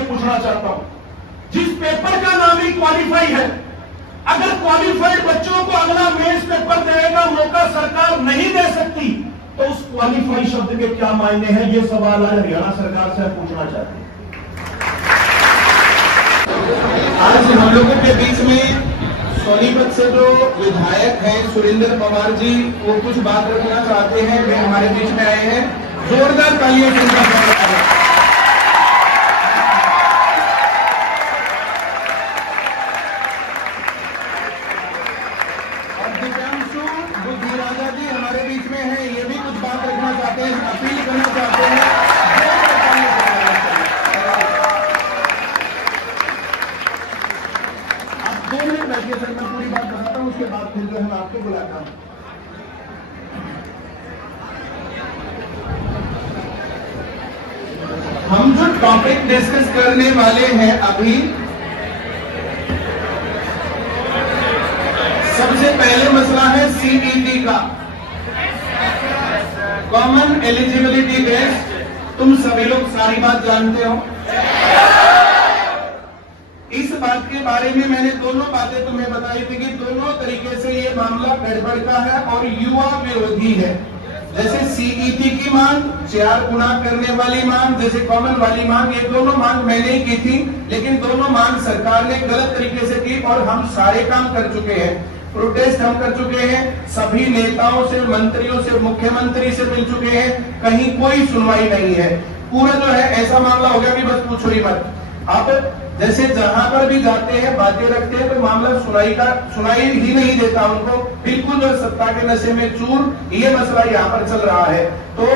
ये पूछना चाहता हूं, जिस पेपर का नाम ही क्वालिफाई है, अगर क्वालिफाइड बच्चों को अगला मेंस पेपर देने का मौका सरकार नहीं दे सकती तो उस क्वालिफाई शब्द के क्या मायने हैं? ये सवाल आज हरियाणा सरकार से पूछना चाहते हैं। आज हम लोगों के बीच में सोनीपत से जो विधायक हैं सुरेंद्र पवार जी, वो कुछ बात रखना चाहते हैं, वे हमारे बीच में आए हैं। जोरदार तालियों से उनका स्वागत करें। और दिव्यांशु बुद्धिराजा जी हमारे बीच में हैं, ये भी कुछ बात रखना चाहते हैं, अपील करना चाहते हैं। आप 2 मिनट बैठिए सर, मैं पूरी बात बताता हूँ, उसके बाद फिर जो है मैं आपको बुलाता हूँ। हम जो टॉपिक डिस्कस करने वाले हैं अभी, सबसे पहले मसला है सीईटी का, कॉमन एलिजिबिलिटी टेस्ट। तुम सभी लोग सारी बात जानते हो। इस बात के बारे में मैंने दोनों बातें तुम्हें बताई थी कि दोनों तरीके से ये मामला गड़बड़ का है और युवा विरोधी है। जैसे सीईटी की मांग, 4 गुना करने वाली मांग, जैसे कॉमन वाली मांग, ये दोनों मांग मैंने ही की थी, लेकिन दोनों मांग सरकार ने गलत तरीके से की और हम सारे काम कर चुके हैं। प्रोटेस्ट हम कर चुके हैं, सभी नेताओं से, मंत्रियों से, मुख्यमंत्री से मिल चुके हैं, कहीं कोई सुनवाई नहीं है। पूरा जो है ऐसा मामला हो गया कि बस पूछो ही मत। आप जैसे जहां पर भी जाते हैं, बातें रखते हैं, तो मामला सुनाई ही नहीं देता उनको, बिल्कुल जो सत्ता के नशे में चूर, ये मसला यहाँ पर चल रहा है। तो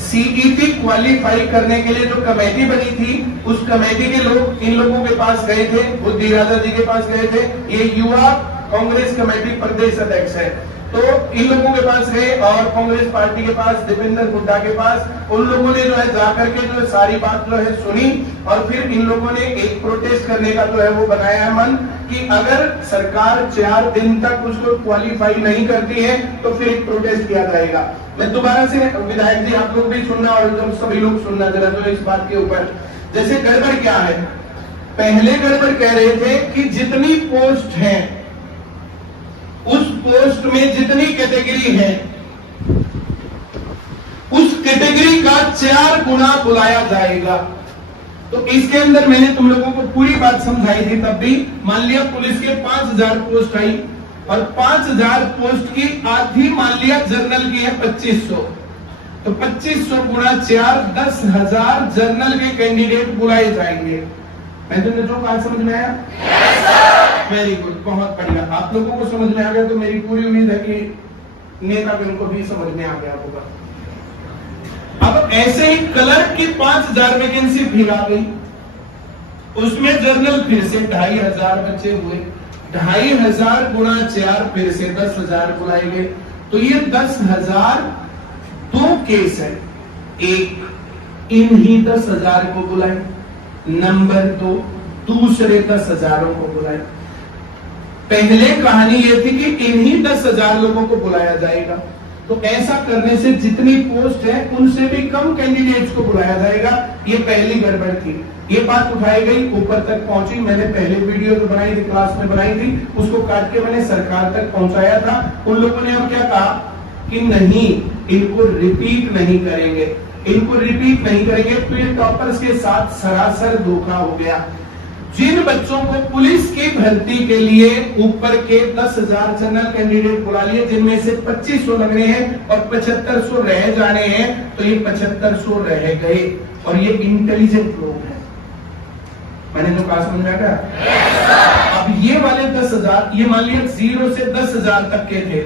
सीईटी क्वालिफाई करने के लिए जो कमेटी बनी थी, उस कमेटी के लोग इन लोगों के पास गए थे, बुद्धिराजा जी के पास गए थे। ये युवा कांग्रेस कमेटी प्रदेश अध्यक्ष है, तो इन लोगों के पास गए और कांग्रेस पार्टी के पास, दीपेंद्र हुड्डा के पास, उन लोगों ने जो है जाकर के जो है सारी बात जो है सुनी और फिर इन लोगों ने एक प्रोटेस्ट करने का जो है वो बनाया है मन कि अगर सरकार 4 दिन तक उसको क्वालिफाई नहीं करती है तो फिर एक प्रोटेस्ट किया जाएगा। मैं दोबारा से, विधायक जी आप लोग भी सुनना और सभी लोग सुनना जरा जो इस बात के ऊपर। जैसे गड़बड़ क्या है, पहले गड़बड़ कह रहे थे कि जितनी पोस्ट है उस पोस्ट में जितनी कैटेगरी है उस कैटेगरी का 4 गुना बुलाया जाएगा। तो इसके अंदर मैंने तुम लोगों को पूरी बात समझाई थी तब भी। मान लिया पुलिस के 5000 पोस्ट आई और 5000 पोस्ट की आधी मान लिया जर्नल की है 2500, तो 2500 गुणा 4, 10,000 जर्नल के कैंडिडेट बुलाए जाएंगे। मैं तुमने जो बात समझ में आया? वेरी गुड, बहुत बढ़िया। आप लोगों को समझ में आ गया तो मेरी पूरी उम्मीद है कि नेता को भी समझ में आ गया होगा। अब ऐसे ही क्लर्क की 5000 वैकेंसी फिर आ गई, उसमें जर्नल फिर से 2500 बच्चे हुए, 2500 गुणा 4 फिर से 10,000 बुलाए गए। तो ये 10,000 2 केस है। एक इन्हीं 10,000 को बुलाए, नंबर 2 दूसरे 10,000 को बुलाए। पहले कहानी यह थी कि इन्हीं 10,000 लोगों को बुलाया जाएगा, तो ऐसा करने से जितनी पोस्ट है उनसे भी कम कैंडिडेट्स को बुलाया जाएगा। ये पहली गड़बड़ थी। ये बात उठाई गई, ऊपर तक पहुंची। मैंने पहले वीडियो जो बनाई थी, क्लास में बनाई थी, उसको काट के मैंने सरकार तक पहुंचाया था। उन लोगों ने अब क्या कहा कि नहीं, इनको रिपीट नहीं करेंगे, इनको रिपीट नहीं करेंगे। तो ये टॉपर्स के साथ सरासर धोखा हो गया। जिन बच्चों को पुलिस की भर्ती के लिए ऊपर के 10,000 जनरल कैंडिडेट बुला लिए, जिनमें से 2500 लगने हैं और 7500 रह जाने हैं, तो ये 7500 रह गए और ये इंटेलिजेंट लोग हैं। मैंने जो कहा समझ में आ गया? अब ये वाले 10,000, ये मान लिया 0 से 10,000 तक के थे,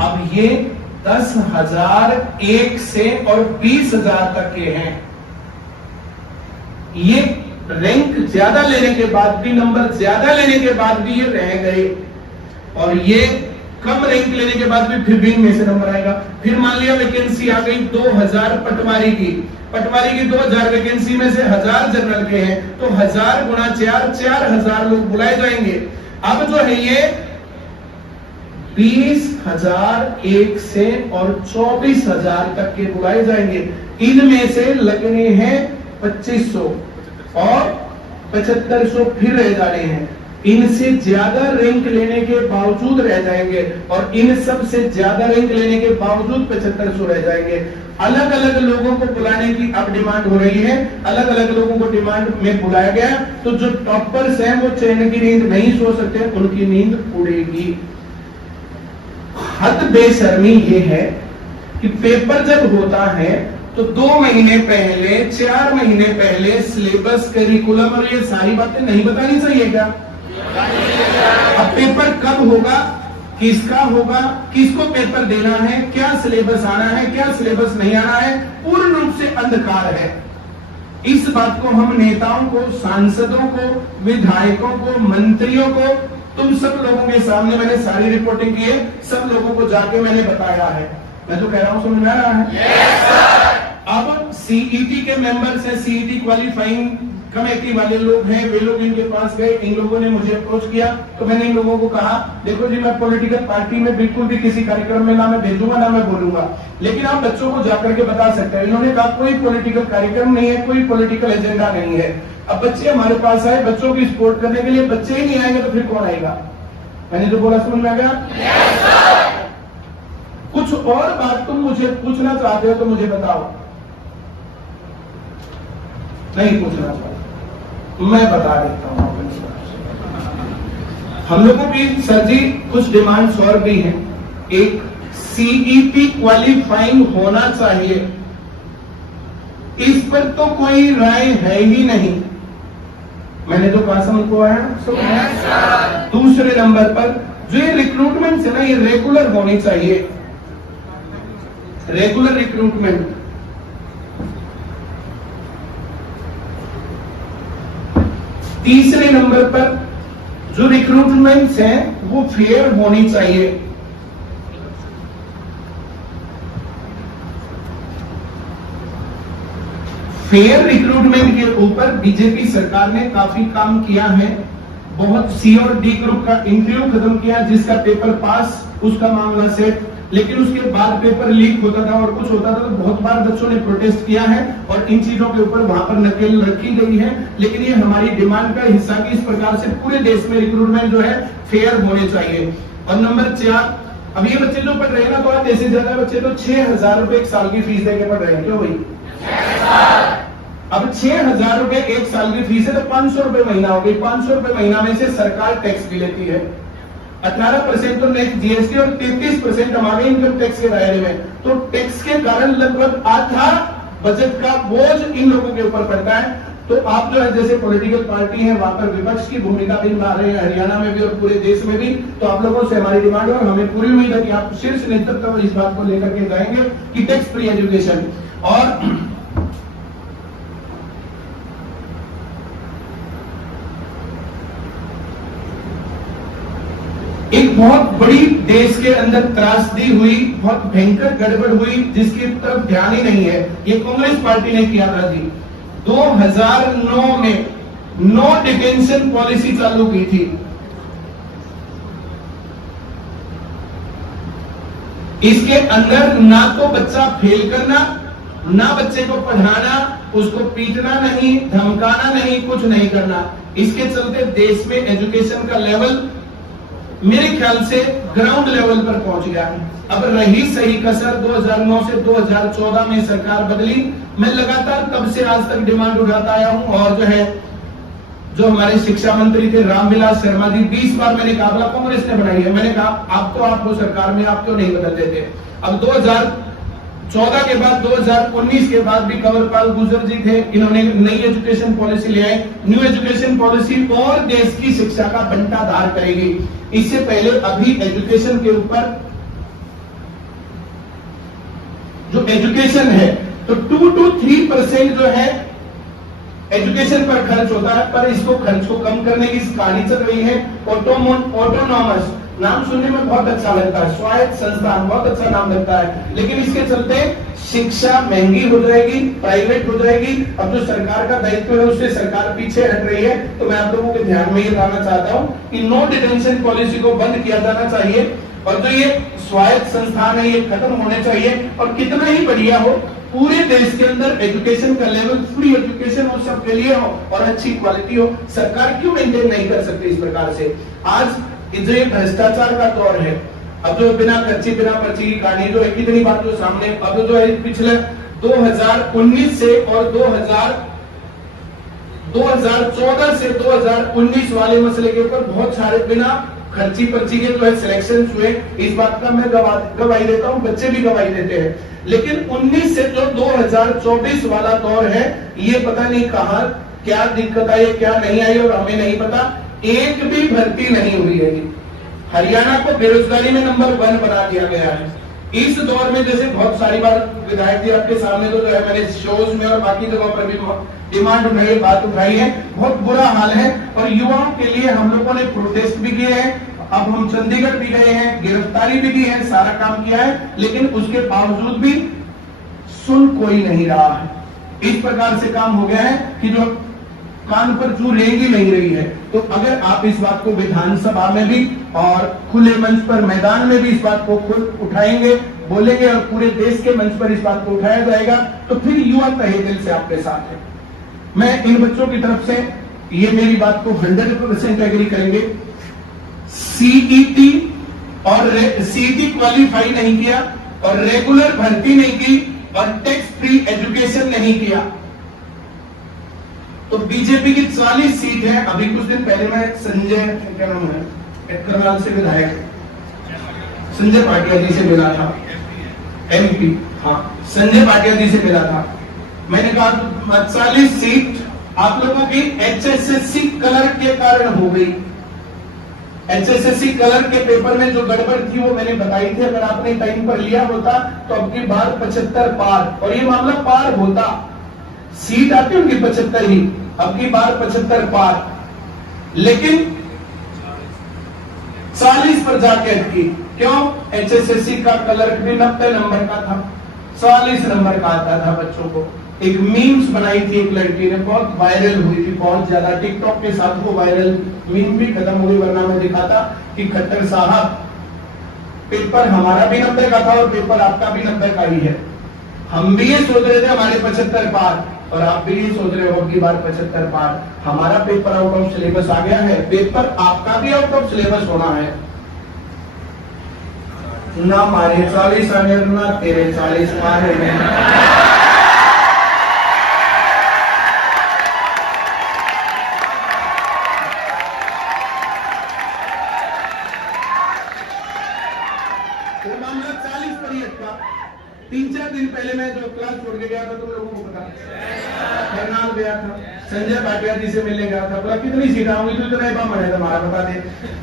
अब ये 10,000 1 से और 20,000 तक के हैं। ये रैंक ज्यादा लेने के बाद भी, नंबर ज्यादा लेने के बाद भी ये रह गए, और ये कम रैंक लेने के बाद भी फिर भी इनमें से नंबर आएगा। फिर मान लिया वैकेंसी आ गई 2000 पटवारी की 2000 वैकेंसी में से 1000 जनरल के हैं, तो 1000 गुणा 4, 4000 लोग बुलाए जाएंगे। अब जो है ये 20,000 1 से और 24,000 तक के बुलाए जाएंगे। इनमें से लगने हैं 2500 और 7500 फिर रह जा रहे हैं। इनसे ज्यादा रैंक लेने के बावजूद रह जाएंगे और इन सब से ज्यादा रैंक लेने के बावजूद 7500 रह जाएंगे। अलग अलग लोगों को बुलाने की अब डिमांड हो रही है, अलग अलग लोगों को डिमांड में बुलाया गया। तो जो टॉपर्स हैं वो चैन की नींद नहीं सो सकते, उनकी नींद उड़ेगी। हद बेशर्मी ये है कि पेपर जब होता है तो 2 महीने पहले, 4 महीने पहले सिलेबस, करिकुलम और ये सारी बातें नहीं बतानी चाहिए क्या? अब पेपर कब होगा, किसका होगा, किसको पेपर देना है, क्या सिलेबस आना है, क्या सिलेबस नहीं आना है, पूर्ण रूप से अंधकार है। इस बात को हम नेताओं को, सांसदों को, विधायकों को, मंत्रियों को, तुम सब लोगों के सामने मैंने सारी रिपोर्टिंग की है, सब लोगों को जाके मैंने बताया है। मैं जो कह रहा हूं समझ में आ रहा है? yes, अब सीईटी के मेंबर्स हैं, सीईटी क्वालिफाइंग कमेटी वाले लोग हैं, वे लोग इनके पास गए, इन लोगों ने मुझे अप्रोच किया। तो मैंने इन लोगों को कहा, देखो जी, मैं पॉलिटिकल पार्टी में बिल्कुल भी किसी कार्यक्रम में ना मैं भेजूंगा ना मैं बोलूंगा, लेकिन आप बच्चों को जाकर के बता सकते हैं। इन्होंने कहा कोई पॉलिटिकल कार्यक्रम नहीं है, कोई पॉलिटिकल एजेंडा नहीं है। अब बच्चे हमारे पास आए, बच्चों की सपोर्ट करने के लिए, बच्चे ही नहीं आएंगे तो फिर कौन आएगा? मैंने जो बोला समझ में आ गया? yes, कुछ और बात तुम मुझे पूछना चाहते हो तो मुझे बताओ। नहीं पूछना चाहते, मैं बता देता हूं। हम लोगों की सर जी कुछ डिमांड्स और भी हैं। एक, सीईटी क्वालिफाइंग होना चाहिए, इस पर तो कोई राय है ही नहीं। मैंने जो कहा समझ को आया? दूसरे नंबर पर जो ये रिक्रूटमेंट है ना, ये रेगुलर होनी चाहिए, रेगुलर रिक्रूटमेंट। तीसरे नंबर पर जो रिक्रूटमेंट्स हैं वो फेयर होनी चाहिए। फेयर रिक्रूटमेंट के ऊपर बीजेपी सरकार ने काफी काम किया है। बहुत सी और डी ग्रुप का इंटरव्यू खत्म किया, जिसका पेपर पास, उसका मामला सेट। लेकिन उसके बाद पेपर लीक होता था और कुछ होता था तो बहुत बार बच्चों ने प्रोटेस्ट किया है और इन चीजों के ऊपर वहां पर नकेल रखी गई है। लेकिन ये हमारी डिमांड का हिस्सा कि इस प्रकार से पूरे देश में रिक्रूटमेंट जो है फेयर होने चाहिए। और नंबर 4, अब ये बच्चे जो पढ़ रहे हैं ना, तो आज जैसे ज्यादा बच्चे तो 6000 रुपए एक साल की फीस देके पढ़ रहे हैं। क्यों भाई? अब 6000 रुपए एक साल की फीस है तो 500 रुपए महीना हो गई। 500 रुपए महीना में से सरकार टैक्स भी लेती है। 18% तो नेक्स्ट जीएसटी और 33% हमारे इनकम टैक्स के दायरे में। तो टैक्स के कारण लगभग आधा बजट का बोझ इन लोगों के ऊपर पड़ता है। तो आप जो है जैसे पॉलिटिकल पार्टी है वहां पर विपक्ष की भूमिका भी निभा रहे हैं, हरियाणा में भी और पूरे देश में भी। तो आप लोगों से हमारी डिमांड है और हमें पूरी उम्मीद है कि आप शीर्ष नेतृत्व पर इस बात को लेकर के जाएंगे कि टैक्स फ्री एजुकेशन। और एक बहुत बड़ी देश के अंदर त्रासदी हुई, बहुत भयंकर गड़बड़ हुई, जिसकी तरफ ध्यान ही नहीं है। ये कांग्रेस पार्टी ने किया था जी। 2009 में नो डिटेंशन पॉलिसी चालू की थी। इसके अंदर ना तो बच्चा फेल करना, ना बच्चे को पढ़ाना, उसको पीटना नहीं, धमकाना नहीं, कुछ नहीं करना। इसके चलते देश में एजुकेशन का लेवल मेरे ख्याल से ग्राउंड लेवल पर पहुंच गया है। अब रही सही कसर 2009 से 2014 में सरकार बदली। मैं लगातार तब से आज तक डिमांड उठाता आया हूं और जो हमारे शिक्षा मंत्री थे रामविलास शर्मा जी, 20 बार मैंने कहा कांग्रेस ने बनाई है। मैंने कहा आप वो सरकार में आप क्यों नहीं बदल देते? अब 2014 के बाद 2019 के बाद भी कंवरपाल गुर्जर जी थे, इन्होंने नई एजुकेशन पॉलिसी ले आए। न्यू एजुकेशन पॉलिसी और देश की शिक्षा का बंटाधार करेगी। इससे पहले अभी एजुकेशन के ऊपर जो एजुकेशन है तो 2 to 3% जो है एजुकेशन पर खर्च होता है, पर इसको खर्च को कम करने की कहानी चल रही है। ऑटोनॉमस नाम सुनने में बहुत अच्छा लगता है, स्वायत्त संस्थान बहुत अच्छा नाम लगता है, लेकिन इसके चलते शिक्षा महंगी हो जाएगी, प्राइवेट हो जाएगी। अब जो सरकार का दायित्व है उससे सरकार पीछे हट रही है। तो मैं आप लोगों के ध्यान में ये लाना चाहता हूं कि नो डिटेंशन पॉलिसी को बंद किया जाना चाहिए और जो ये स्वायत्त संस्थान है ये खत्म होने चाहिए। और कितना ही बढ़िया हो पूरे देश के अंदर एजुकेशन का लेवल, फ्री एजुकेशन हो सबके लिए हो और अच्छी क्वालिटी हो। सरकार क्यों मेंटेन नहीं कर सकती इस प्रकार से? आज जो ये भ्रष्टाचार का दौर है, अब जो बिना खर्ची बिना पर्ची की कहानी जो एक इतनी बात जो सामने, अब जो है पिछले 2019 से और 2014 से 2019 वाले मसले के ऊपर बहुत सारे बिना खर्ची पर्ची के जो है सिलेक्शन हुए। इस बात का मैं गवाही देता हूं, बच्चे भी गवाही देते हैं। लेकिन 19 से जो 2024 वाला दौर है, ये पता नहीं कहां क्या दिक्कत आई क्या नहीं आई और हमें नहीं पता। एक भी भर्ती नहीं हुई है। हरियाणा को बेरोजगारी में नंबर 1 बना दिया गया है। इस दौर में जैसे बहुत सारी बार विधायक जी आपके सामने तो जो है मैंने शोज में और बाकी जगहों पर भी डिमांड उठाई, बात उठाई है, बहुत बुरा हाल है। और युवाओं के लिए हम लोगों ने प्रोटेस्ट भी किए हैं, अब हम चंडीगढ़ भी गए हैं, गिरफ्तारी भी की है, सारा काम किया है, लेकिन उसके बावजूद भी सुन कोई नहीं रहा है। इस प्रकार से काम हो गया है कि जो कान पर जू रेंगी नहीं रही है। तो अगर आप इस बात को विधानसभा में भी और खुले मंच पर मैदान में भी इस बात को खुद उठाएंगे, बोलेंगे और पूरे देश के मंच पर इस बात को उठाया जाएगा, तो फिर युवा तहे दिल से आपके साथ है। मैं इन बच्चों की तरफ से ये मेरी बात को 100% एग्री करेंगे। सीईटी और सीईटी क्वालिफाई नहीं किया और रेगुलर भर्ती नहीं की और टैक्स फ्री एजुकेशन नहीं किया तो बीजेपी की 40 सीट है। अभी कुछ दिन पहले मैं संजय, क्या नाम है, करनाल से विधायक संजय भाटिया जी से मिला था, एमपी, हाँ संजय भाटिया जी से मिला था। मैंने कहा 40 सीट आप लोगों की एचएसएससी कलर के कारण हो गई। एचएसएससी कलर के पेपर में जो गड़बड़ थी वो मैंने बताई थी। अगर आपने टाइम पर लिया होता तो अब की बार 75 पार, और ये मामला पार होता, सीट आती उनकी 75 ही, अब की बार 75 पार, लेकिन 40 पर जाके अटकी। क्यों? एचएसएससी का कलर भी 90 नंबर का था, 40 नंबर का आता था बच्चों को। एक मीम्स बनाई थी एक लड़की ने, बहुत वायरल हुई थी, बहुत ज्यादा। टिकटॉक के साथ वो वायरल मीम भी खत्म हो गई, वरना मैं दिखाता कि खट्टर साहब पेपर हमारा भी 90 का था और पेपर आपका भी 90 का ही है। हम भी ये सोच रहे थे हमारे 75 पार, और आप भी ये सोच रहे हो अब की बार 75 पार। हमारा पेपर आउट ऑफ सिलेबस आ गया है, पेपर आपका भी आउट ऑफ सिलेबस होना है। ना मारे 40 आने, ना तेरे 40 मारे हैं। मामला 40 पर ही अटका। 3-4 दिन पहले मैं जो क्लास छोड़ के गया था, तुम लोगों को पता, करनाल गया था, संजय भाटिया जी से मिलने गया था, बोला कितनी सीट आऊंगी, तो इतना बम है तुम्हारा, बता दे।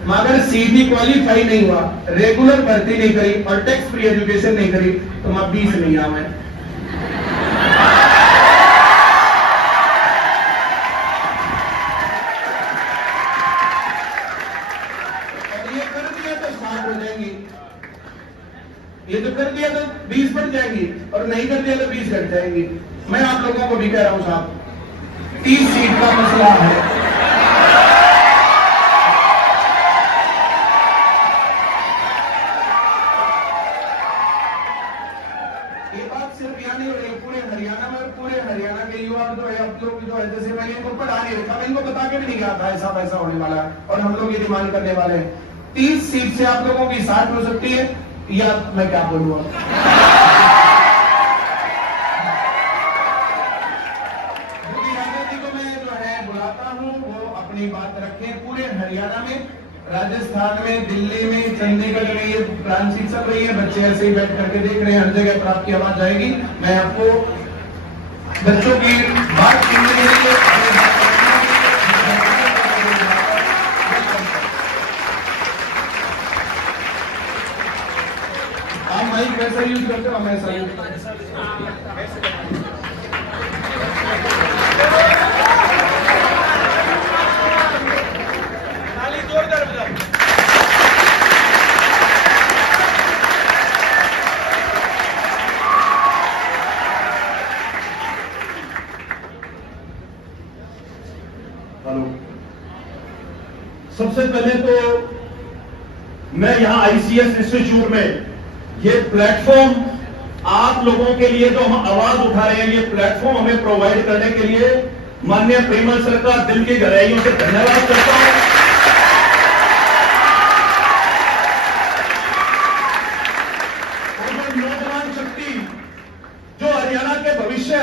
मगर सीटी क्वालिफाई नहीं हुआ, रेगुलर भर्ती नहीं करी और टैक्स फ्री एजुकेशन नहीं करी, तो मैं 20 नहीं आया। मैं ये कर दिया तो 60 हो जाएंगी, ये तो कर दिया तो 20 बढ़ जाएंगी, और नहीं कर दिया तो 20 घट जाएंगी। मैं आप लोगों को भी कह रहा हूं साहब, 30 सीट का मसला है। ये बात सिर्फ यहाँ नहीं हो रही, पूरे हरियाणा में, पूरे हरियाणा के युवा जो है, आप लोग जो है, जैसे मैंने इनको पढ़ा नहीं रखा, मैं इनको बता के भी नहीं गया था ऐसा वैसा होने वाला है, और हम लोग ये डिमांड करने वाले हैं। 30 सीट से आप लोगों की 60 हो सकती है, या मैं क्या बोलूँ। को मैं जो है बुलाता हूँ, वो अपनी बात रखें। पूरे हरियाणा में, राजस्थान में, दिल्ली में, चंडीगढ़ में ये ब्रांचिंग चल रही है, बच्चे ऐसे ही बैठ करके देख रहे हैं, हर जगह पर आपकी आवाज जाएगी। मैं आपको बच्चों की बात सुनने के लिए आप माइक कैसा यूज करते हो, हमें ऐसा यूज जोरदार बजाओ। हेलो, सबसे पहले तो मैं यहां आईसीएस इंस्टीट्यूट में ये प्लेटफॉर्म आप लोगों के लिए जो हम आवाज उठा रहे हैं, ये प्लेटफॉर्म हमें प्रोवाइड करने के लिए माननीय प्रेमल सर का दिल की गहराइयों से धन्यवाद करता हूं। और जो नौजवान शक्ति, जो हरियाणा के भविष्य,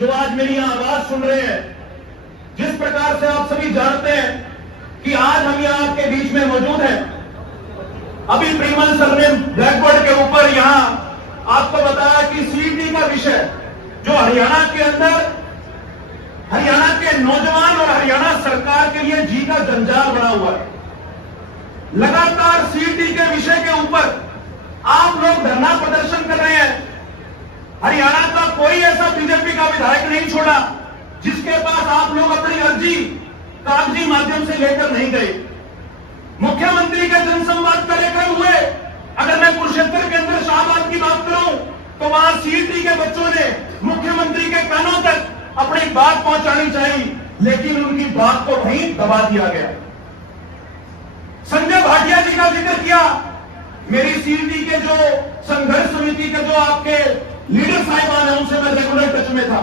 जो आज मेरी यहां आवाज सुन रहे हैं, जिस प्रकार से आप सभी जानते हैं कि आज हम यहां आपके बीच में मौजूद हैं। अभी प्रेमल सर ने ब्लैक बोर्ड के ऊपर यहां आपको बताया कि सीईटी का विषय जो हरियाणा के अंदर, हरियाणा के नौजवान और हरियाणा सरकार के लिए जी का जंजाल बना हुआ है। लगातार सीईटी के विषय के ऊपर आप लोग धरना प्रदर्शन कर रहे हैं। हरियाणा का कोई ऐसा बीजेपी का विधायक नहीं छोड़ा जिसके पास आप लोग अपनी अर्जी कागजी माध्यम से लेकर नहीं गए। मुख्यमंत्री के जनसंवाद कार्यक्रम हुए। अगर मैं कुरुक्षेत्र के अंदर शाहबाद की बात करूं तो वहां सीईटी के बच्चों ने मुख्यमंत्री के कानों तक अपनी बात पहुंचानी चाहिए, लेकिन उनकी बात को वहीं दबा दिया गया। संजय भाटिया जी का जिक्र किया। मेरी सीईटी के जो संघर्ष समिति के जो आपके लीडर साहिबान है, उनसे मैं रेगुलर टच में था।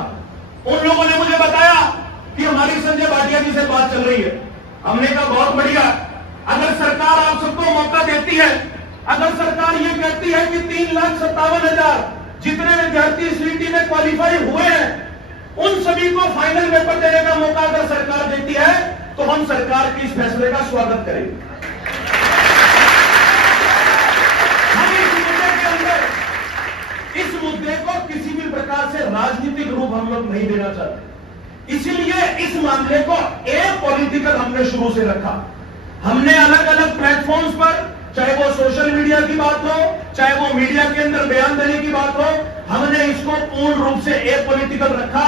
उन लोगों ने मुझे बताया कि हमारी संजय भाटिया जी से बात चल रही है। हमने कहा बहुत बढ़िया, अगर सरकार आप सबको मौका देती है, अगर सरकार ये कहती है कि 3,57,000 जितने विद्यार्थी सीईटी में क्वालिफाई हुए हैं, उन सभी को फाइनल पेपर देने का मौका अगर सरकार देती है, तो हम सरकार के इस फैसले का स्वागत करेंगे। हम इस मुद्दे के अंदर, इस मुद्दे को किसी भी प्रकार से राजनीतिक रूप हम लोग नहीं देना चाहते। इसीलिए इस मामले को पॉलिटिकल हमने शुरू से रखा। हमने अलग अलग प्लेटफॉर्म्स पर, चाहे वो सोशल मीडिया की बात हो, चाहे वो मीडिया के अंदर बयान देने की बात हो, हमने इसको पूर्ण रूप से पॉलिटिकल रखा,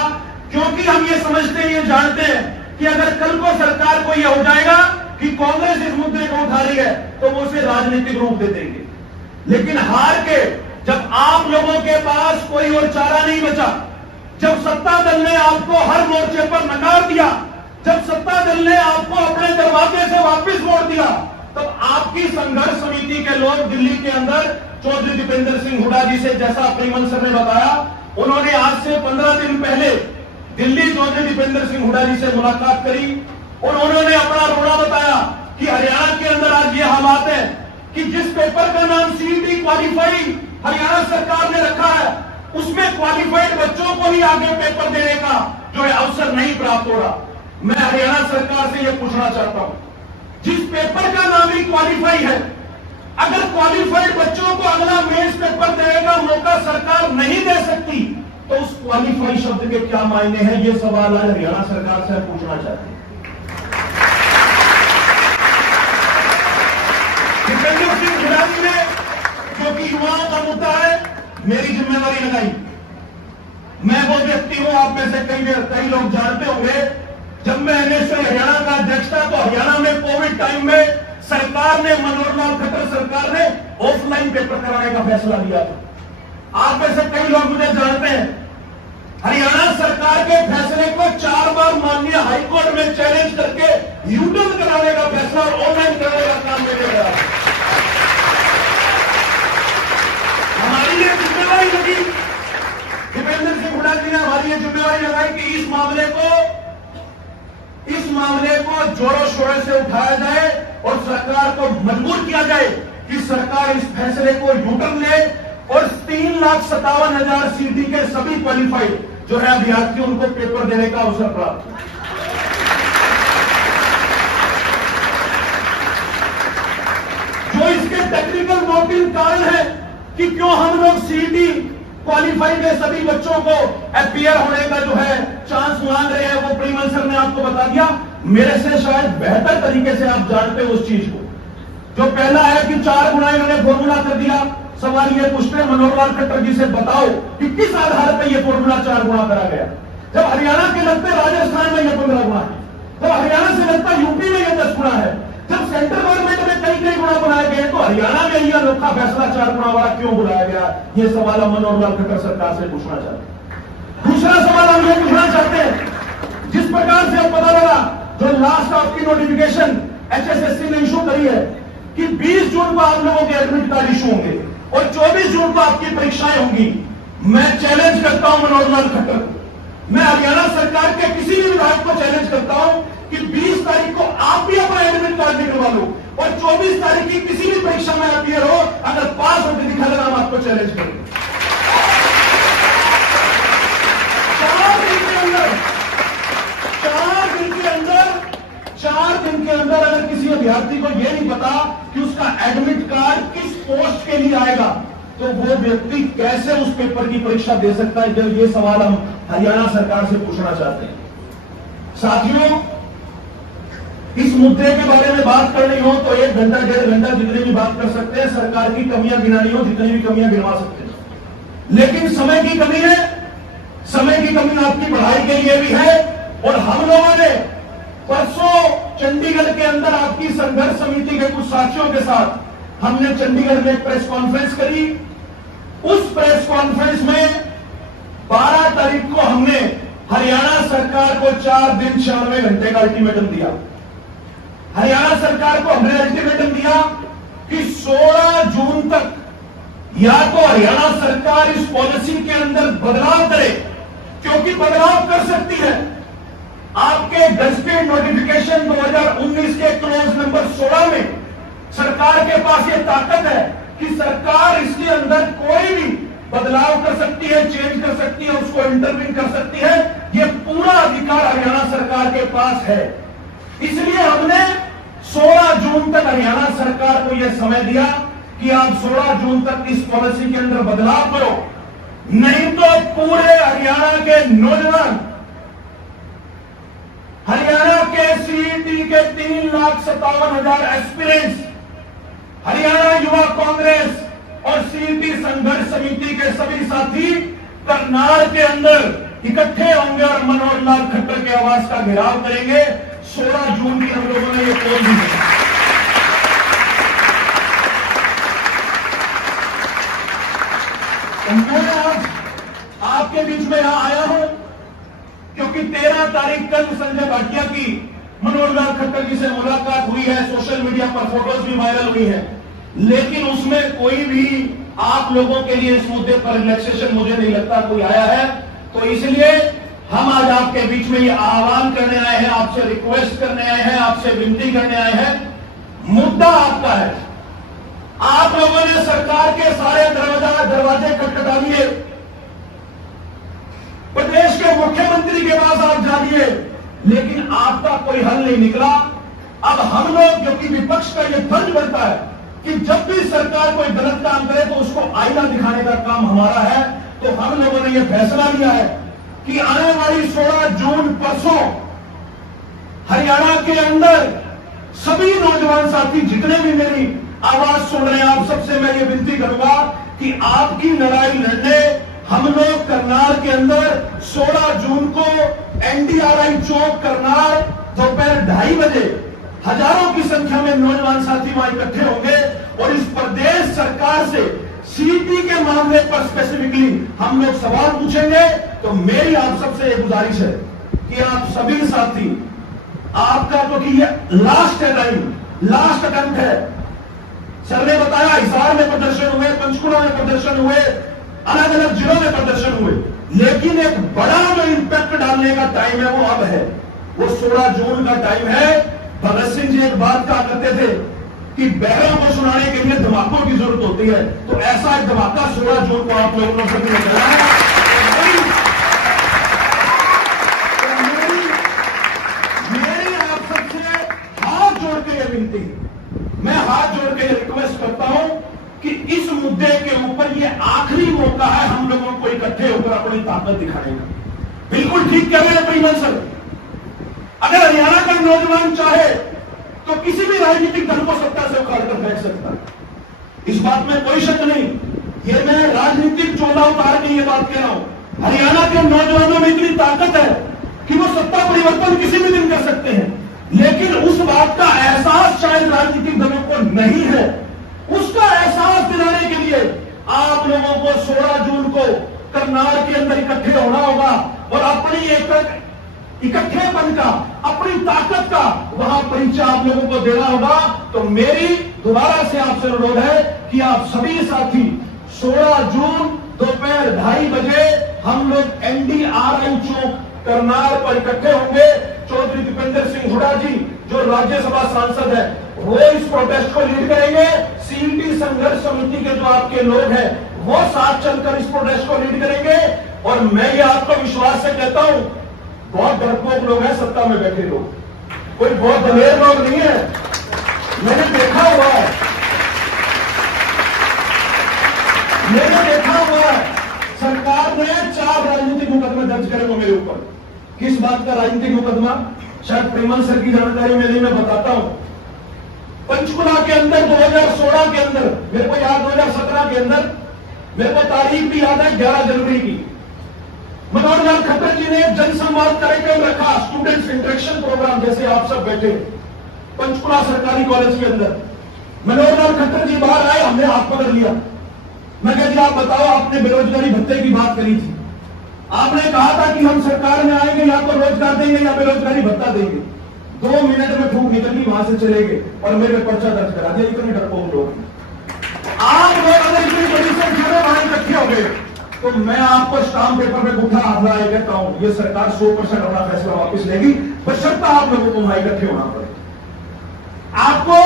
क्योंकि हम ये समझते हैं, ये जानते हैं कि अगर कल को सरकार को यह हो जाएगा कि कांग्रेस इस मुद्दे को उठा रही है, तो वो उसे राजनीतिक रूप दे देंगे। लेकिन हार के जब आप लोगों के पास कोई और चारा नहीं बचा, जब सत्ता दल ने आपको हर मोर्चे पर नकार दिया, जब सत्ता दल ने आपको अपने दरवाजे से वापस मोड़ दिया, तब आपकी संघर्ष समिति के लोग दिल्ली के अंदर चौधरी दीपेंद्र सिंह हुड्डा जी से, जैसा प्रेमल सर ने बताया, उन्होंने आज से 15 दिन पहले दिल्ली चौधरी दीपेंद्र सिंह हुड्डा जी से मुलाकात करी और उन्होंने अपना रोना बताया कि हरियाणा के अंदर आज ये हालात है कि जिस पेपर का नाम सीईटी क्वालिफाई हरियाणा सरकार ने रखा है, उसमें क्वालिफाइड बच्चों को ही आगे पेपर देने का जो है अवसर नहीं प्राप्त हो रहा। मैं हरियाणा सरकार से यह पूछना चाहता हूं, जिस पेपर का नाम ही क्वालिफाई है, अगर क्वालिफाइड बच्चों को अगला मेंस पेपर देने का मौका सरकार नहीं दे सकती, तो उस क्वालिफाई शब्द के क्या मायने हैं? यह सवाल आज हरियाणा सरकार से पूछना चाहते हैं। दीपेंद्र सिंह हुड्डा जी ने, जो कि युवाओं का मुद्दा है, मेरी जिम्मेवारी लगाई। मैं वो व्यक्ति हूं, आप में से कई लोग जानते होंगे, जब मैं एनएसयूआई हरियाणा का अध्यक्ष था, तो हरियाणा में कोविड टाइम में सरकार ने, मनोहर लाल खट्टर सरकार ने ऑफलाइन पेपर कराने का फैसला लिया था। आप में से कई लोग मुझे जानते हैं, हरियाणा सरकार के फैसले को 4 बार माननीय हाईकोर्ट में चैलेंज करके यूटर्न कराने का फैसला और ऑनलाइन कराने का काम मैंने किया। हमारी ये जिम्मेवारी लगी, दीपेंद्र सिंह हुड्डा जी ने हमारी ये जिम्मेवारी लगाई कि इस मामले को जोरों शोरों से उठाया जाए और सरकार को मजबूर किया जाए कि सरकार इस फैसले को यूटर्न ले और 3,57,000 सीईटी के सभी क्वालिफाइड जो है अभ्यर्थी, उनको पेपर देने का अवसर प्राप्त हो। जो इसके टेक्निकल 2-3 कारण है कि क्यों हम लोग सीईटी क्वालिफाई के सभी बच्चों को अपीयर होने का जो है चांस मांग रहे हैं, वो प्रेमल सर ने आपको बता दिया। मेरे से शायद बेहतर तरीके से आप जानते हो उस चीज को। जो पहला है कि 4 गुना इन्होंने फॉर्मूला कर दिया। सवाल ये पूछते हैं मनोहर लाल खट्टर जी से, बताओ कि किस आधार पर यह फॉर्मूला 4 गुना करा गया? जब हरियाणा के लगते राजस्थान में यह 15 गुना है, जब हरियाणा से लगता यूपी में यह 10 गुना है, जब सेंट्रल गवर्नमेंट में कई गुना बनाए गए, तो हरियाणा में यह अनोखा फैसला 4 गुना वाला क्यों बुलाया गया? यह सवाल हम मनोहर लाल खट्टर सरकार से पूछना चाहते हैं। दूसरा सवाल हम यह पूछना चाहते हैं, जिस प्रकार से अब पता लगा, जो लास्ट आपकी नोटिफिकेशन एचएसएससी ने इशू करी है कि 20 जून को आप लोगों के एडमिट कार्ड इशू होंगे, और 24 जून को आपकी परीक्षाएं होंगी। मैं चैलेंज करता हूं मनोहर लाल खट्टर को, मैं हरियाणा सरकार के किसी भी विधायक को चैलेंज करता हूं कि 20 तारीख को आप भी अपना एडमिट कार्ड निकलवा लो और 24 तारीख की किसी भी परीक्षा में अपीयर हो, अगर पास होकर दिखा देना, हम आपको चैलेंज करेंगे। 4 दिन के अंदर 4 दिन के अंदर अगर किसी अभ्यर्थी को यह नहीं पता कि उसका एडमिट कार्ड किस पोस्ट के लिए आएगा, तो वो व्यक्ति कैसे उस पेपर की परीक्षा दे सकता है? जब ये सवाल हम हरियाणा सरकार से पूछना चाहते हैं। साथियों, इस मुद्दे के बारे में बात करनी हो तो 1 घंटा 1.5 घंटा जितनी भी बात कर सकते हैं, सरकार की कमियां गिनानी हो जितनी भी कमियां गिनवा सकते हैं, लेकिन समय की कमी है। समय की कमी आपकी पढ़ाई के लिए भी है। और हम लोगों ने परसों चंडीगढ़ के अंदर आपकी संघर्ष समिति के कुछ साथियों के साथ हमने चंडीगढ़ में प्रेस कॉन्फ्रेंस करी। उस प्रेस कॉन्फ्रेंस में 12 तारीख को हमने हरियाणा सरकार को 4 दिन 96 घंटे का अल्टीमेटम दिया। हरियाणा सरकार को हमने अल्टीमेटम दिया कि 16 जून तक या तो हरियाणा सरकार इस पॉलिसी के अंदर बदलाव करे, क्योंकि बदलाव कर सकती है। आपके गजटेड नोटिफिकेशन 2019 के क्लोज नंबर 16 में सरकार के पास यह ताकत है कि सरकार इसके अंदर कोई भी बदलाव कर सकती है, चेंज कर सकती है, उसको इंटरवीन कर सकती है। यह पूरा अधिकार हरियाणा सरकार के पास है। इसलिए हमने 16 जून तक हरियाणा सरकार को यह समय दिया कि आप 16 जून तक इस पॉलिसी के अंदर बदलाव करो, नहीं तो पूरे हरियाणा के नौजवान, हरियाणा के सीईटी के 3,57,000 एस्पिरेंट्स, हरियाणा युवा कांग्रेस और सीईटी संघर्ष समिति के सभी साथी करनाल के अंदर इकट्ठे होंगे और मनोहर लाल खट्टर के आवास का घेराव करेंगे। 16 जून की हम लोगों ने यह पोल दी है। मैं आज आपके बीच में यहां आया हूं क्योंकि 13 तारीख कल संजय भाटिया की मनोहर लाल खट्टर जी से मुलाकात हुई है। सोशल मीडिया पर फोटोज भी वायरल हुई है, लेकिन उसमें कोई भी आप लोगों के लिए इस मुद्दे पर रिलैक्सेशन मुझे नहीं लगता कोई आया है। तो इसलिए हम आज आपके बीच में ये आह्वान करने आए हैं, आपसे रिक्वेस्ट करने आए हैं, आपसे विनती करने आए हैं। मुद्दा आपका है। आप लोगों ने सरकार के सारे दरवाजे खटखटा दिए, प्रदेश के मुख्यमंत्री के पास आप जा दिए, लेकिन आपका कोई हल नहीं निकला। अब हम लोग, जो कि विपक्ष का यह फर्ज बनता है कि जब भी सरकार कोई गलत काम करे तो उसको आईना दिखाने का काम हमारा है। तो हम लोगों ने यह फैसला लिया है कि आने वाली 16 जून परसों हरियाणा के अंदर सभी नौजवान साथी जितने भी मेरी आवाज सुन रहे हैं, आप सबसे मैं ये विनती करूंगा कि आपकी लड़ाई लड़ने हम लोग करनाल के अंदर 16 जून को एनडीआरआई चौक करनाल दोपहर 2:30 बजे हजारों की संख्या में नौजवान साथी वहां इकट्ठे होंगे और इस प्रदेश सरकार से सीईटी के मामले पर स्पेसिफिकली हम लोग सवाल पूछेंगे। तो मेरी आप सबसे एक गुजारिश है कि आप सभी साथी, आपका क्योंकि ये लास्ट है टाइम, लास्ट अटेम्प्ट है। सर ने बताया हिसार में प्रदर्शन हुए, पंचकुला में प्रदर्शन हुए, अलग अलग जिलों में प्रदर्शन हुए, लेकिन एक बड़ा जो इंपैक्ट डालने का टाइम है वो अब है, वो 16 जून का टाइम है। भगत सिंह जी एक बात कहा करते थे कि बैरों को सुनाने के लिए धमाकों की जरूरत होती है, तो ऐसा एक धमाका 16 जून को आप लोगों को सभी ने चला है। मेरी आप सबसे हाथ जोड़ के यह विनती, मैं हाथ जोड़ के रिक्वेस्ट करता हूं कि इस मुद्दे के ऊपर यह आखिरी मौका है हम लोगों को इकट्ठे होकर अपनी ताकत दिखाने का। बिल्कुल ठीक कह रहे हैं प्रीमन सर। अगर हरियाणा का नौजवान चाहे तो किसी भी राजनीतिक दल को सत्ता से उखाड़ कर फेंक सकता है, इस बात में कोई शक नहीं। ये मैं राजनीतिक चोला उतार के ये बात कह रहा हूं। हरियाणा के नौजवानों में इतनी ताकत है कि वो सत्ता परिवर्तन किसी भी दिन कर सकते हैं, लेकिन उस बात का एहसास शायद राजनीतिक दलों को नहीं है। उसका एहसास दिलाने के लिए आप लोगों को 16 जून को करनाल के अंदर इकट्ठे होना होगा और अपनी एक इकट्ठेपन का, अपनी ताकत का वहां परिचय आप लोगों को देना होगा। तो मेरी दोबारा से आपसे अनुरोध है कि आप सभी साथी 16 जून दोपहर 2:30 बजे हम लोग NDRI चौक करनाल पर इकट्ठे होंगे। चौधरी दीपेंद्र सिंह हुड्डा जी जो राज्यसभा सांसद है वो इस प्रोटेस्ट को लीड करेंगे। CET संघर्ष समिति के जो आपके लोग हैं वो साथ चलकर इस प्रोटेस्ट को लीड करेंगे। और मैं ये आपको विश्वास से कहता हूं, बहुत डरपोक लोग हैं सत्ता में बैठे लोग, कोई बहुत दलेर लोग नहीं है, मैंने देखा हुआ है, सरकार ने 4 राजनीतिक मुकदमे दर्ज करे वो मेरे ऊपर। किस बात का राजनीतिक मुकदमा? शायद प्रेमन सर की जानकारी में नहीं, मैं बताता हूं। पंचकुला के अंदर 2016 के अंदर, मेरे को याद 2017 के अंदर, मेरे को तारीख भी याद है 11 जनवरी की, मनोहर लाल खट्टर जी ने जनसंवाद कार्यक्रम रखा, स्टूडेंट्स इंटरेक्शन प्रोग्राम, जैसे आप सब बैठे पंचकुला सरकारी कॉलेज के अंदर। मनोहर लाल खट्टर जी बाहर आए, हमने हाथ पकड़ लिया। मैं कहा जी आप बताओ, आपने बेरोजगारी भत्ते की बात करी थी, आपने कहा था कि हम सरकार में आएंगे या तो रोजगार देंगे या बेरोजगारी भत्ता देंगे। 2 मिनट में फूंक निकल गई, वहां से चले गए और मेरे पर्चा दर्ज करा दिया। इतने डरपोक लोग आप लोग अगर इतनी बड़ी संख्या में वहां इकट्ठे हो गए तो मैं आपको स्टाम्प पेपर में उठा हाथ कहता हूं, ये सरकार 100% अपना फैसला वापस लेगी, बशर्ते आप लोगों को वहां इकट्ठे होना पड़े। आपको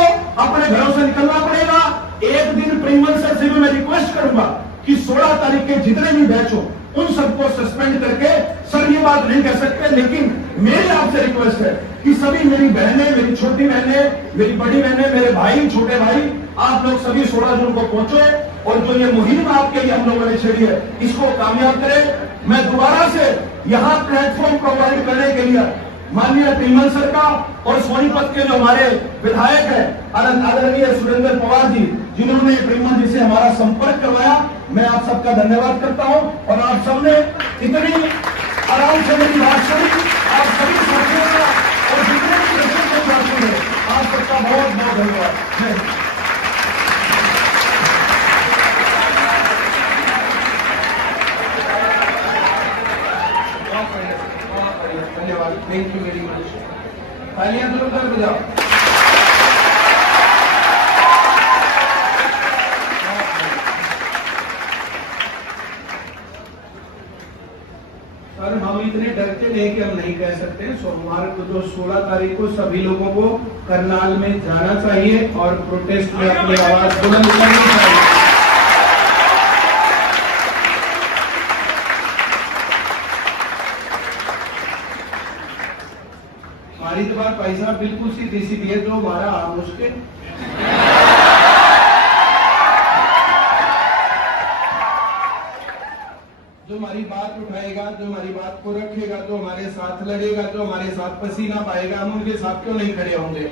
अपने घरों से निकलना पड़ेगा। एक दिन प्रेमन सर से भी मैं रिक्वेस्ट करूंगा कि 16 तारीख के जितने भी बैच हो उन सबको सस्पेंड करके, सर ये बात नहीं कह सकते, लेकिन मेरी आपसे रिक्वेस्ट है कि सभी मेरी बहनें, मेरी छोटी बहनें, मेरी बड़ी बहनें, मेरे भाई, छोटे भाई, आप लोग सभी 16 जून को पहुंचो और जो ये मुहिम आपके लिए हम लोगों ने छेड़ी है इसको कामयाब करें। मैं दोबारा से यहां प्लेटफॉर्म प्रोवाइड करने के लिए माननीय प्रेमन सर का और सोनीपत के जो हमारे विधायक है आदरणीय सुरेंद्र पवार जी, जिन्होंने प्रेमन जी से हमारा संपर्क करवाया, मैं आप सबका धन्यवाद करता हूं। और आप सबने इतनी आराम से मेरी बात सुनी, आप सभी साथियों का और जितने भी दर्शक को साथी हैं, आप सबका बहुत बहुत धन्यवाद। धन्यवाद, थैंक यू वेरी मच। तालियां जोरदार बजाओ। सर हम इतने डरते नहीं कि हम नहीं कह सकते। सोमवार को जो 16 तारीख को सभी लोगों को करनाल में जाना चाहिए और प्रोटेस्ट में अपनी आवाज बुलंद करनी चाहिए। हमारी तो बात भाई साहब बिल्कुल सीधी सीधी है, जो हमारा मुश्किल जो हमारी बात उठाएगा, जो हमारी बात को रखेगा, जो हमारे साथ लड़ेगा, जो हमारे साथ पसीना पाएगा, हम उनके साथ क्यों नहीं खड़े होंगे।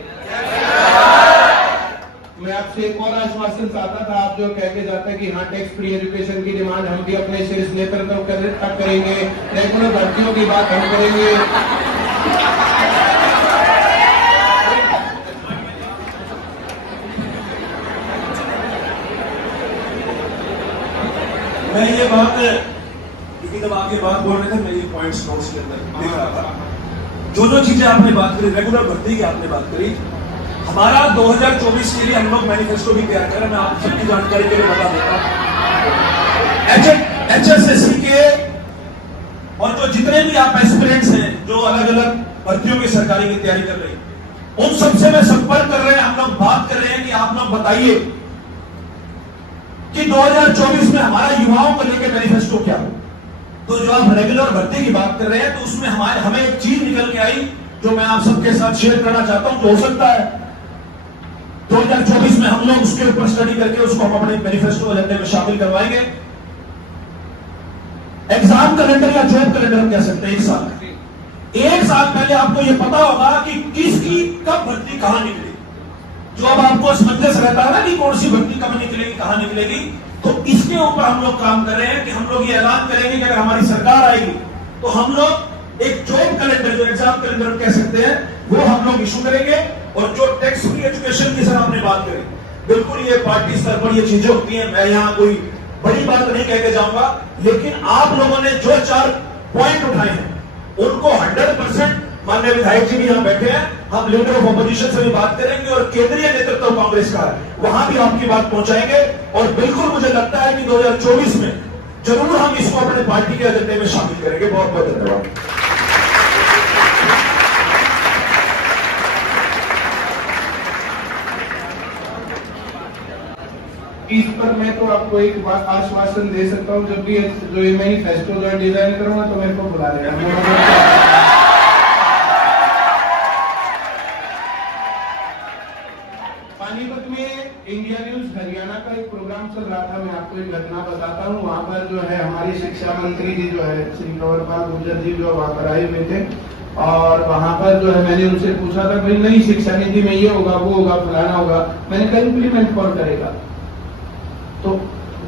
मैं आपसे एक और आश्वासन चाहता था, आप जो कह के जाते हैं कि हाँ टैक्स फ्री एजुकेशन की डिमांड हम भी अपने शीर्ष नेतृत्व तक करेंगे, रेगुलर भर्तियों की बात हम करेंगे। मैं ये बात क्योंकि जब आपके बात बोल रहे थे मैं ये पॉइंट्स नोट्स के अंदर देख रहा था, जो चीजें आपने बात करी, रेगुलर भर्ती की आपने बात करी, हमारा 2024 के लिए हम लोग मैनिफेस्टो भी तैयार करें। मैं आप सबकी जानकारी के लिए बता देता हूं, HSSC के और जो जितने भी आप एस्पिरेंट्स हैं जो अलग अलग भर्तियों की सरकारी की तैयारी कर रहे हैं, उन सबसे मैं संपर्क कर रहे हैं, हम लोग बात कर रहे हैं कि आप लोग बताइए कि 2024 में हमारा युवाओं को लेकर मैनिफेस्टो क्या हो। तो जो आप रेगुलर भर्ती की बात कर रहे हैं, तो उसमें हमें एक चीज निकल के आई जो मैं आप सबके साथ शेयर करना चाहता हूं। जो हो सकता है 2024 में हम लोग उसके ऊपर स्टडी करके उसको हम अपने मैनिफेस्टो एजेंडे में शामिल करवाएंगे। एग्जाम कैलेंडर या जॉब कैलेंडर हम कह सकते हैं। एक साल पहले आपको यह पता होगा कि किसकी कब भर्ती कहां निकलेगी। जो अब आपको असमंजस रहता है ना कि कौन सी भर्ती कब निकलेगी, कहां निकलेगी, तो इसके ऊपर हम लोग काम कर रहे हैं कि हम लोग ये ऐलान करेंगे कि अगर हमारी सरकार आएगी तो हम लोग एक जॉब कैलेंडर, जो एग्जाम कैलेंडर कह सकते हैं, वो हम लोग इशू करेंगे। और जो टैक्स फ्री एजुकेशन की सर आपने बात करी, बिल्कुल ये पार्टी स्तर पर ये चीजें होती हैं, मैं यहां कोई बड़ी बात नहीं कह के जाऊंगा, लेकिन आप लोगों ने जो 4 पॉइंट उठाए हैं उनको 100% माननीय विधायक जी भी यहाँ बैठे हैं, हम लीडर ऑफ अपोजिशन से भी बात करेंगे और केंद्रीय नेतृत्व कांग्रेस का है वहां भी आपकी बात पहुंचाएंगे। और बिल्कुल मुझे लगता है कि 2024 में जरूर हम इसको अपने पार्टी के एजेंडे में शामिल करेंगे। बहुत बहुत धन्यवाद। इस पर मैं तो आपको एक बात आश्वासन दे सकता हूँ, जब भी जो ये मैनिफेस्टो जो डिजाइन करूंगा तो मेरे को बुला लेना। पानीपत में इंडिया न्यूज हरियाणा का एक प्रोग्राम चल रहा था, मैं आपको एक घटना बताता हूँ। वहाँ पर जो है हमारी शिक्षा मंत्री जी जो है श्री कंवरपाल गुर्जर जी जो वहाँ पर आए हुए थे, और वहां पर जो है मैंने उनसे पूछा था भाई नई शिक्षा नीति में ये होगा वो होगा फलाना होगा, मैंने कहा इम्प्लीमेंट कौन करेगा? तो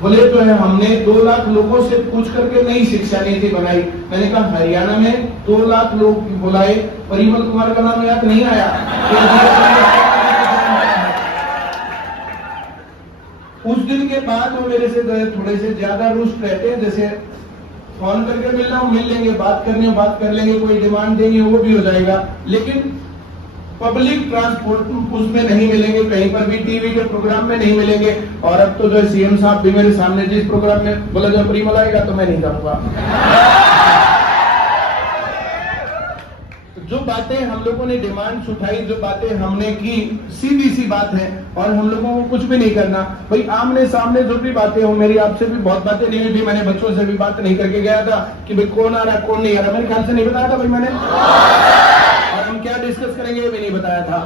बोले जो है हमने 2 लाख लोगों से पूछ करके नई शिक्षा नीति बनाई। मैंने कहा हरियाणा में 2 लाख लोग बुलाए, परिमल कुमार का नाम याद नहीं आया? उस दिन के बाद वो मेरे से थोड़े से ज्यादा रुष्ट रहते हैं, जैसे फोन करके मिलना हो मिल लेंगे, बात करनी हो बात कर लेंगे, कोई डिमांड देंगे वो भी हो जाएगा, लेकिन पब्लिक ट्रांसपोर्ट उसमें नहीं मिलेंगे, कहीं पर भी टीवी के प्रोग्राम में नहीं मिलेंगे। और अब तो जो है सीएम साहब भी मेरे सामने जिस प्रोग्राम में बोला जो परिमल आएगा तो मैं नहीं जाऊंगा। जो बातें हम लोगों ने डिमांड्स उठाई, जो बातें हमने की, सीधी सी बात है और हम लोगों को कुछ भी नहीं करना। भाई आमने सामने जो भी बातें हो, मेरी आपसे भी बहुत बातें नहीं हुई, मैंने बच्चों से भी बात नहीं करके गया था कि भाई कौन आ रहा कौन नहीं आ रहा, मेरे ख्याल से नहीं बताया था भाई मैंने, और हम क्या डिस्कस करेंगे ये भी नहीं बताया था।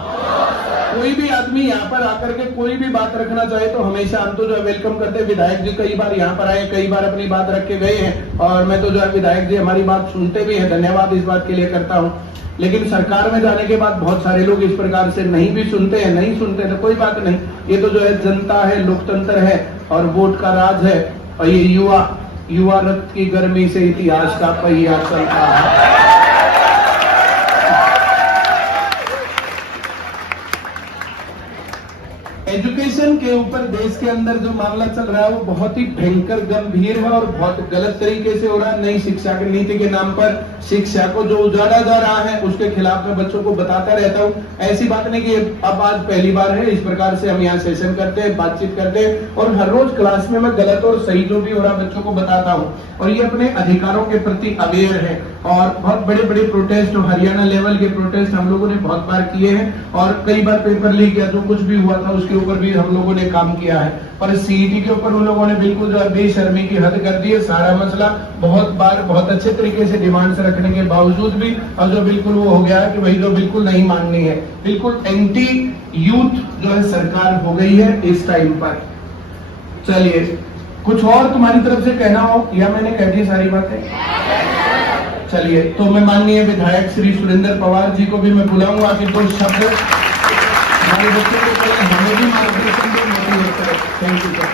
कोई भी आदमी यहाँ पर आकर के कोई भी बात रखना चाहे तो हमेशा हम तो जो है वेलकम करते हैं। विधायक जी कई बार यहाँ पर आए, कई बार अपनी बात रख के गए हैं, और मैं तो जो है विधायक जी हमारी बात सुनते भी हैं, धन्यवाद इस बात के लिए करता हूँ। लेकिन सरकार में जाने के बाद बहुत सारे लोग इस प्रकार से नहीं भी सुनते हैं, नहीं सुनते तो कोई बात नहीं, ये तो जो है जनता है, लोकतंत्र है और वोट का राज है। और ये युवा रक्त की गर्मी से इतिहास का पहिया चलता है। एजुकेशन के ऊपर देश के अंदर जो मामला चल रहा है वो बहुत ही भयंकर गंभीर है और बहुत गलत तरीके से हो रहा है। नई शिक्षा की नीति के नाम पर शिक्षा को जो उजाड़ा जा रहा है उसके खिलाफ मैं बच्चों को बताता रहता हूँ। ऐसी बात नहीं कि अब आज पहली बार है, इस प्रकार से हम यहाँ सेशन करते हैं, बातचीत करते हैं और हर रोज क्लास में मैं गलत और सही जो भी हो रहा बच्चों को बताता हूँ। और ये अपने अधिकारों के प्रति अवेयर है और बहुत बड़े बड़े प्रोटेस्ट, हरियाणा लेवल के प्रोटेस्ट हम लोगों ने बहुत बार किए हैं और कई बार पेपर लीक या जो कुछ भी हुआ था उसके ऊपर भी हम लोगों ने काम किया है। पर सीईटी के ऊपर उन लोगों ने बिल्कुल जो है बेशर्मी की हद कर दी है। सारा मसला बहुत बार बहुत अच्छे तरीके से डिमांड्स रखने के बावजूद भी अब जो बिल्कुल वो हो गया है कि भाई जो बिल्कुल नहीं माननी है, बिल्कुल एंटी यूथ जो है सरकार हो गई है इस टाइम पर। चलिए कुछ और तुम्हारी तरफ से कहना हो या मैंने कह दी सारी बातें? चलिए तो मैं माननीय विधायक श्री सुरेंद्र पवार जी को भी मैं बुलाऊंगा कि 2 शब्द हमारे बच्चों को हमें भी मार्गदर्शन दें। Thank you.